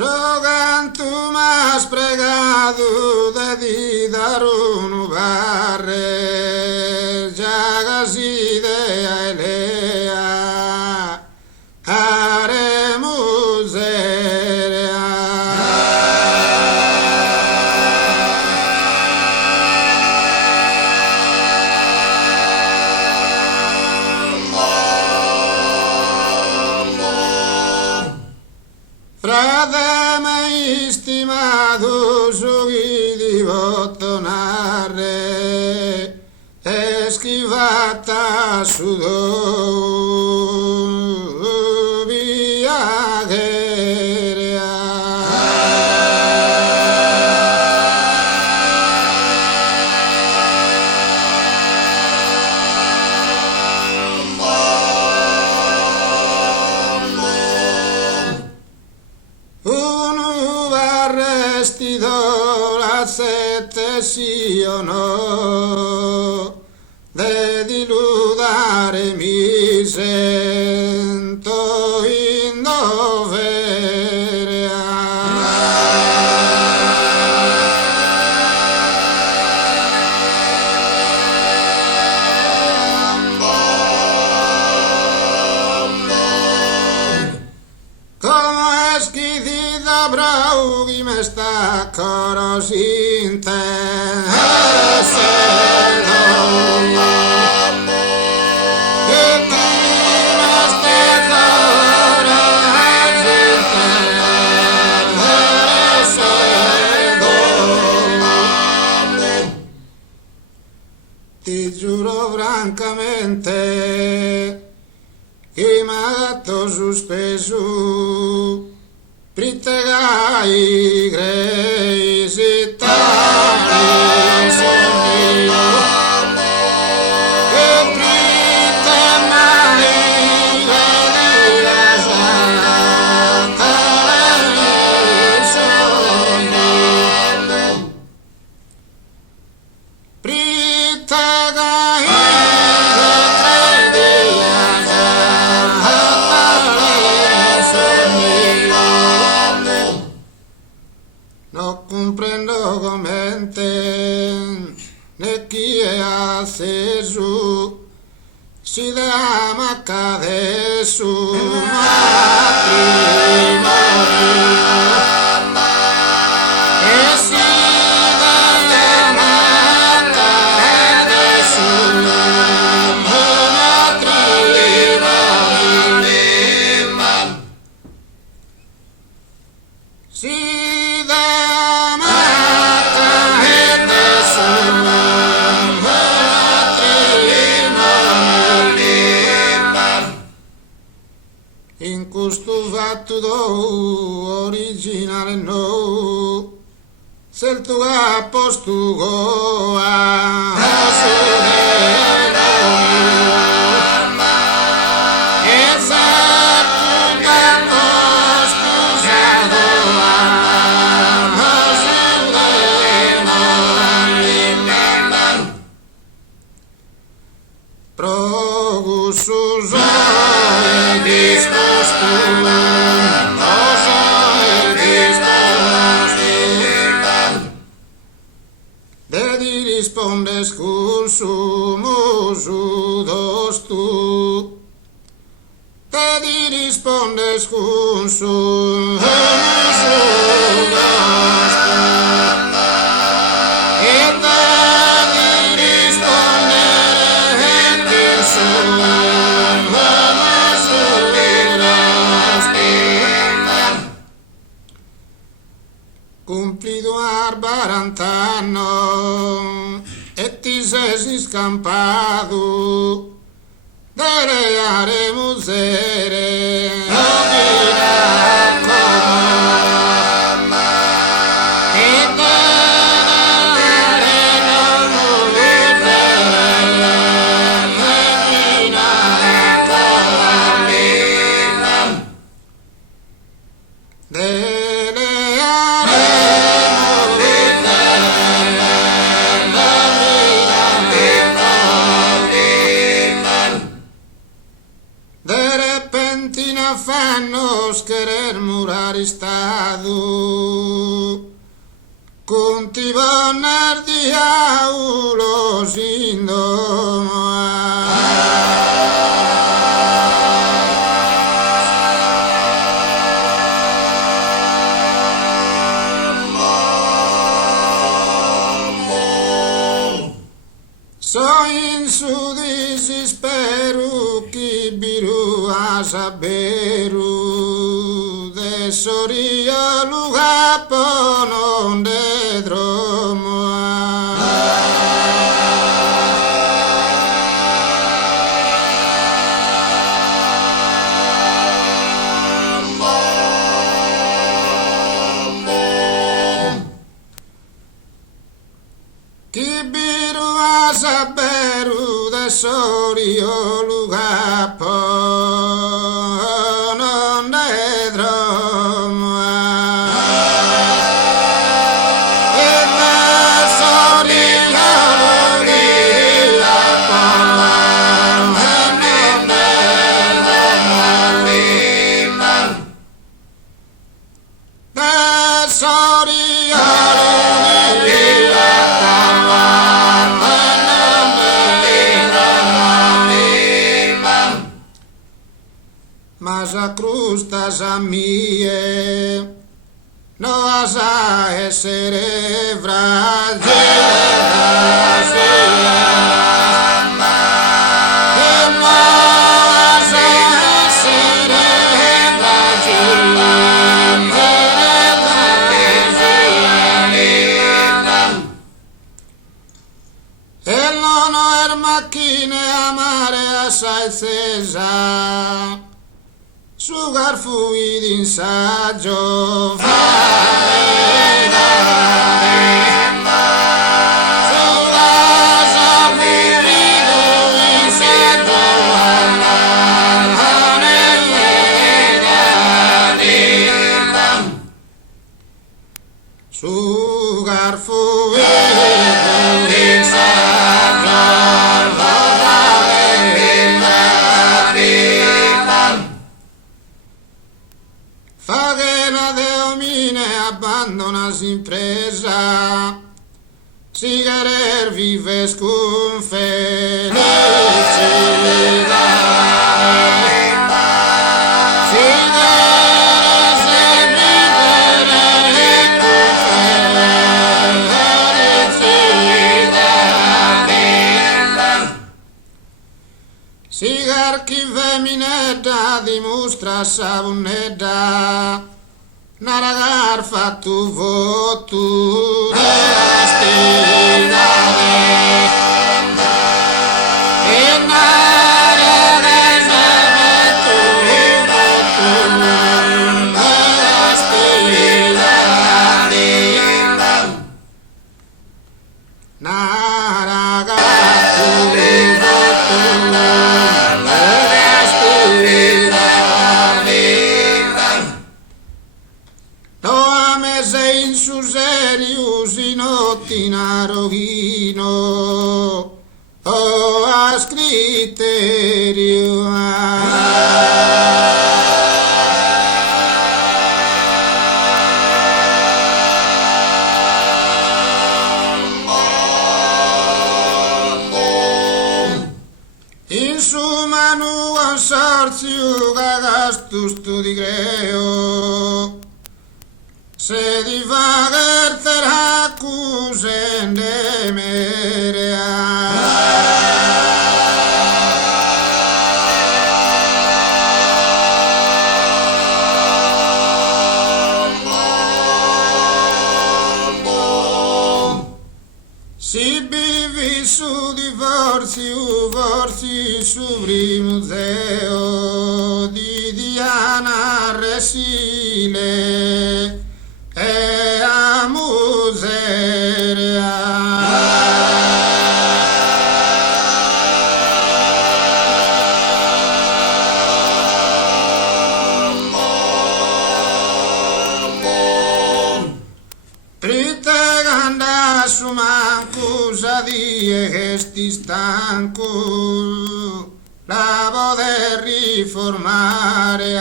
Rogan tu m'has pregado de didarunu barre, jagas idea elea, haremus erea. Frate me estimado, sughi di bottonare, schivata sudo viagheria. Vestido la sette sì o no, de diludare mi sento in dovere. Como es que di da brau qui me sta coro sinte ti giuro francamente che m'ha dato sospeso pritegai grei sittari sonio e prite mai vedila santa sonio pritegai no comprendo commente ne chi è acceso si da macca de su matrimonio e si da macca de su matrimonio si in questo fatto originale no, se il tuo posto goa Progusus dispostum, dedi rispondes cursumus udostu, dedi rispondes cursumus udostu, cumplido arbarantano e ti sei scampato delle aree musere fanno nos querer murar estado cultivar diaulos indomados. Soy in su desespero que viru a saberu de soria lugar por onde dromo. Que viru a saberu de soria lugar por onde dromo. Mas a crustas a mie no as a essere sugar fluid insaggio sugar fluid Fagena de omine abbandonas impresa, si querer vives con felicidad. Si queres vivere con felicidad. Sigar chi feminetta dimostra sabunetta, naragar fatto voto della stilare. E naragar fatto voto della stilare. Naragar in su serius in aroghino o a scriterio in su manu consorzio gagastus tu di greo se divagar terhakusen de merea. Si vivi su divorzi su museo di Diana Resile e a museria. Riteganda su mancusa di gesti stanco, la vo de riformare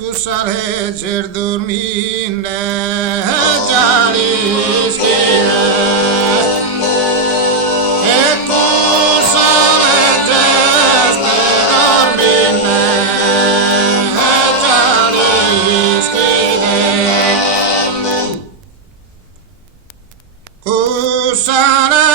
cussaleger dormine gialischine e cussalegeste dormine gialischine cussaleger